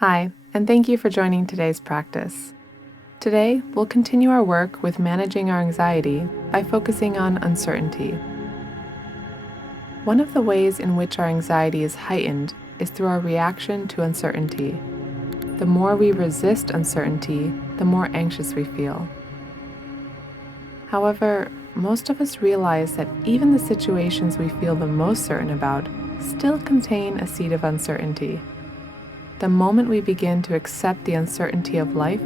Hi, and thank you for joining today's practice. Today, we'll continue our work with managing our anxiety by focusing on uncertainty. One of the ways in which our anxiety is heightened is through our reaction to uncertainty. The more we resist uncertainty, the more anxious we feel. However, most of us realize that even the situations we feel the most certain about still contain a seed of uncertainty. The moment we begin to accept the uncertainty of life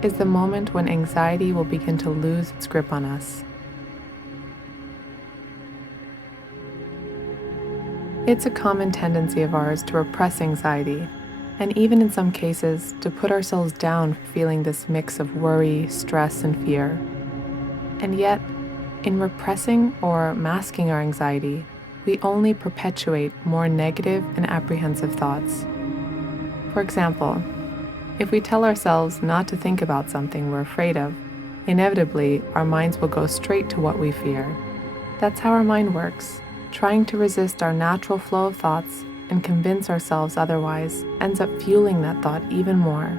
is the moment when anxiety will begin to lose its grip on us. It's a common tendency of ours to repress anxiety, and even in some cases, to put ourselves down for feeling this mix of worry, stress, and fear. And yet, in repressing or masking our anxiety, we only perpetuate more negative and apprehensive thoughts. For example, if we tell ourselves not to think about something we're afraid of, inevitably our minds will go straight to what we fear. That's how our mind works. Trying to resist our natural flow of thoughts and convince ourselves otherwise ends up fueling that thought even more.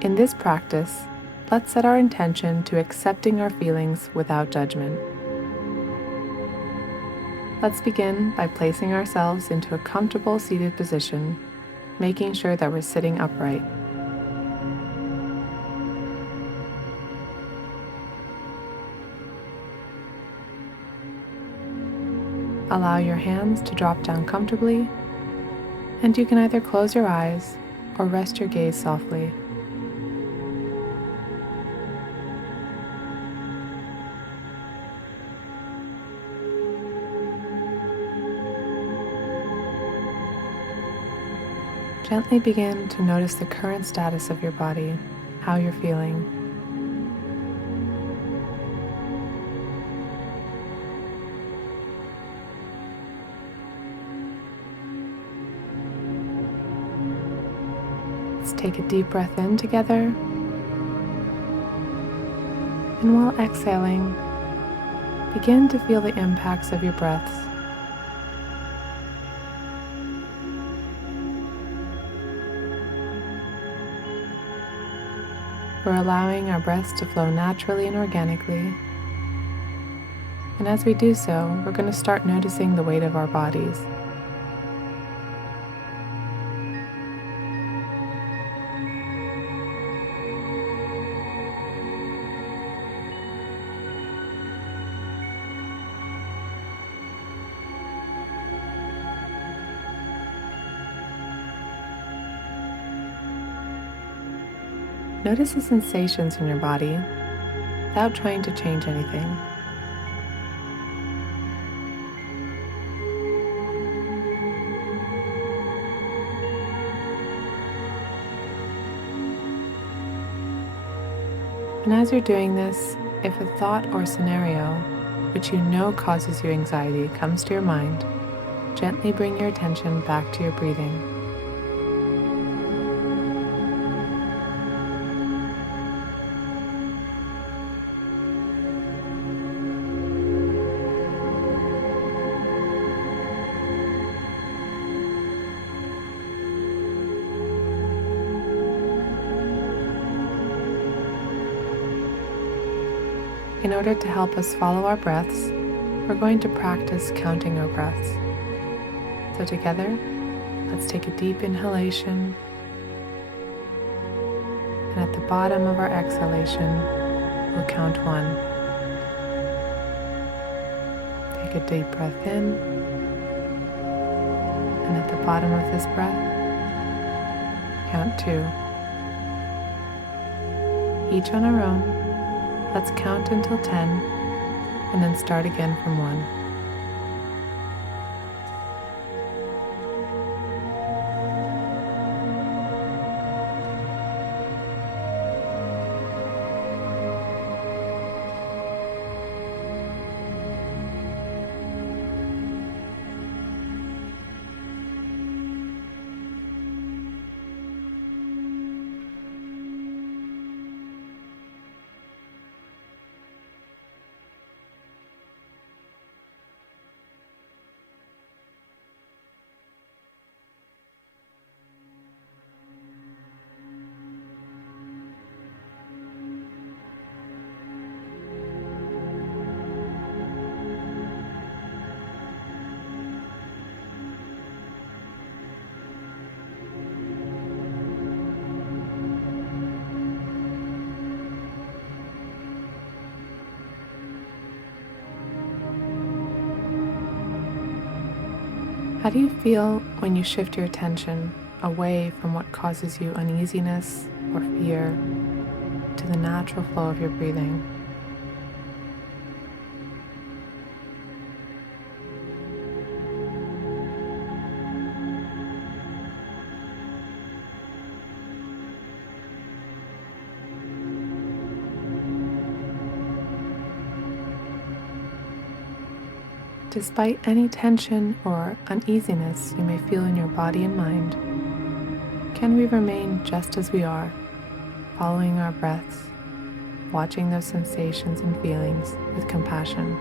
In this practice, let's set our intention to accepting our feelings without judgment. Let's begin by placing ourselves into a comfortable seated position, making sure that we're sitting upright. Allow your hands to drop down comfortably, and you can either close your eyes or rest your gaze softly. Gently begin to notice the current status of your body, how you're feeling. Let's take a deep breath in together. And while exhaling, begin to feel the impacts of your breaths. We're allowing our breaths to flow naturally and organically. And as we do so, we're going to start noticing the weight of our bodies. Notice the sensations in your body without trying to change anything. And as you're doing this, if a thought or scenario which you know causes you anxiety comes to your mind, gently bring your attention back to your breathing. In order to help us follow our breaths, we're going to practice counting our breaths. So together, let's take a deep inhalation, and at the bottom of our exhalation, we'll count 1. Take a deep breath in, and at the bottom of this breath, count 2. Each on our own, let's count until 10, and then start again from 1. How do you feel when you shift your attention away from what causes you uneasiness or fear to the natural flow of your breathing? Despite any tension or uneasiness you may feel in your body and mind, can we remain just as we are, following our breaths, watching those sensations and feelings with compassion?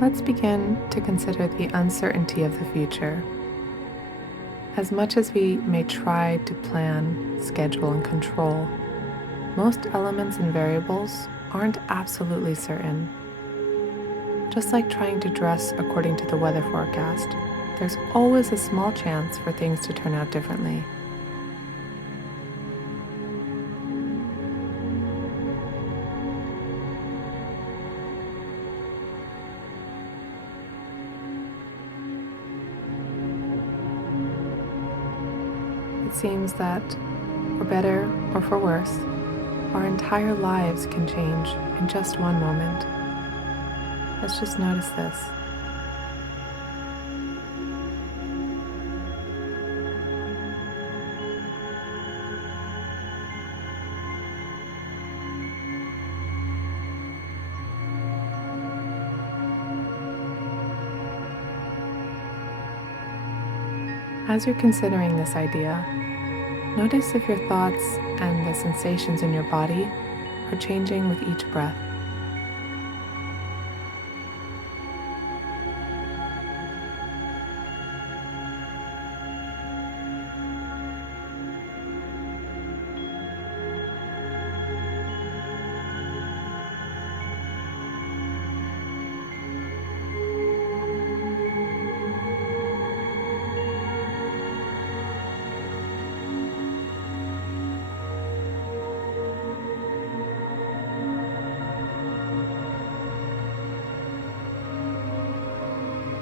Let's begin to consider the uncertainty of the future. As much as we may try to plan, schedule, and control, most elements and variables aren't absolutely certain. Just like trying to dress according to the weather forecast, there's always a small chance for things to turn out differently. It seems that, for better or for worse, our entire lives can change in just one moment. Let's just notice this. As you're considering this idea, notice if your thoughts and the sensations in your body are changing with each breath.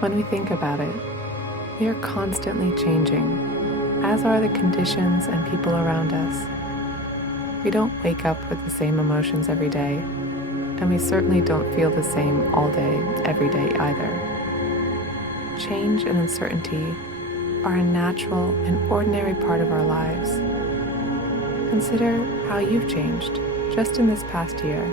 When we think about it, we are constantly changing, as are the conditions and people around us. We don't wake up with the same emotions every day, and we certainly don't feel the same all day, every day either. Change and uncertainty are a natural and ordinary part of our lives. Consider how you've changed just in this past year.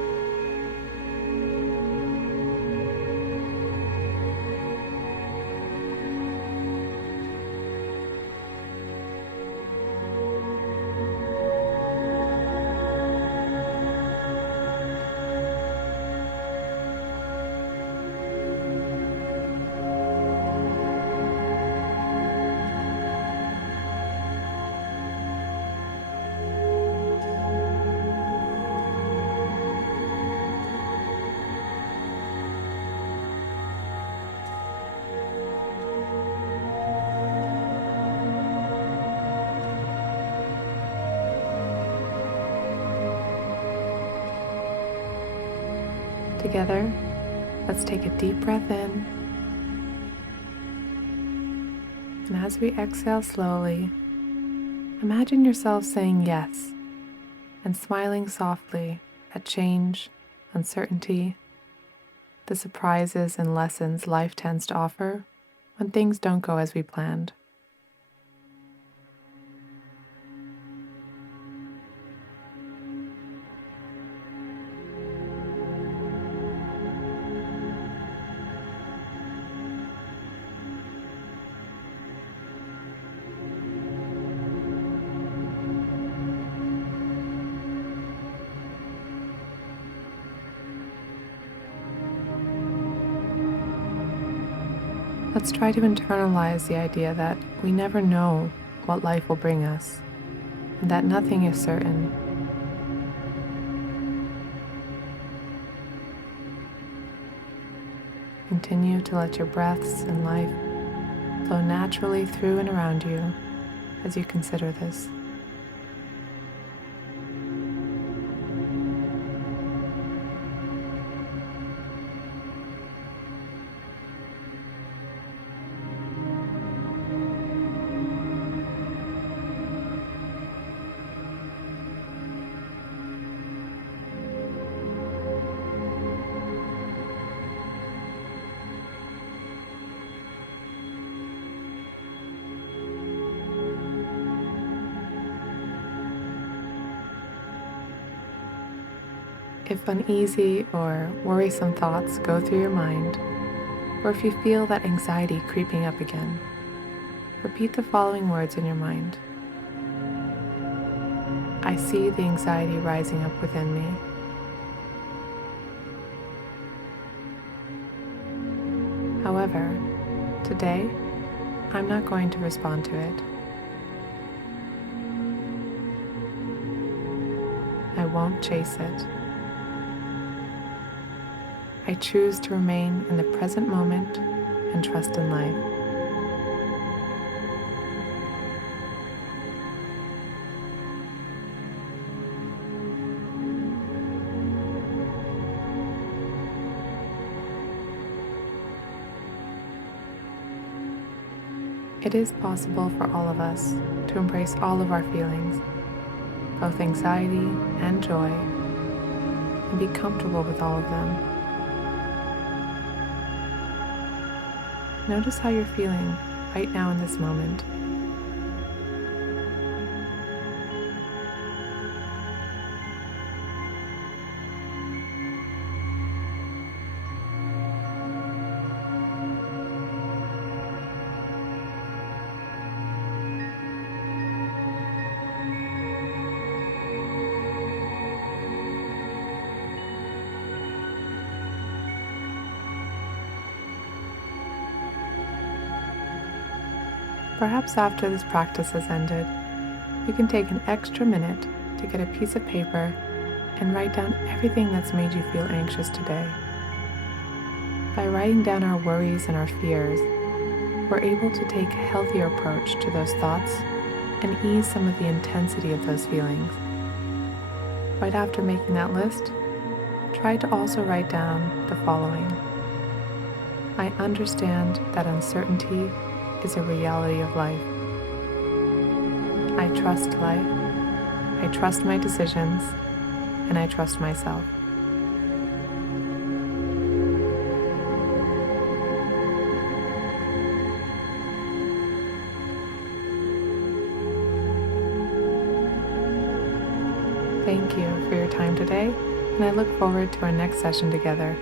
Together, let's take a deep breath in, and as we exhale slowly, imagine yourself saying yes and smiling softly at change, uncertainty, the surprises and lessons life tends to offer when things don't go as we planned. Let's try to internalize the idea that we never know what life will bring us, and that nothing is certain. Continue to let your breaths and life flow naturally through and around you as you consider this. If uneasy or worrisome thoughts go through your mind, or if you feel that anxiety creeping up again, repeat the following words in your mind. I see the anxiety rising up within me. However, today, I'm not going to respond to it. I won't chase it. I choose to remain in the present moment and trust in life. It is possible for all of us to embrace all of our feelings, both anxiety and joy, and be comfortable with all of them. Notice how you're feeling right now in this moment. Perhaps after this practice has ended, you can take an extra minute to get a piece of paper and write down everything that's made you feel anxious today. By writing down our worries and our fears, we're able to take a healthier approach to those thoughts and ease some of the intensity of those feelings. Right after making that list, try to also write down the following. I understand that uncertainty is a reality of life. I trust life, I trust my decisions, and I trust myself. Thank you for your time today, and I look forward to our next session together.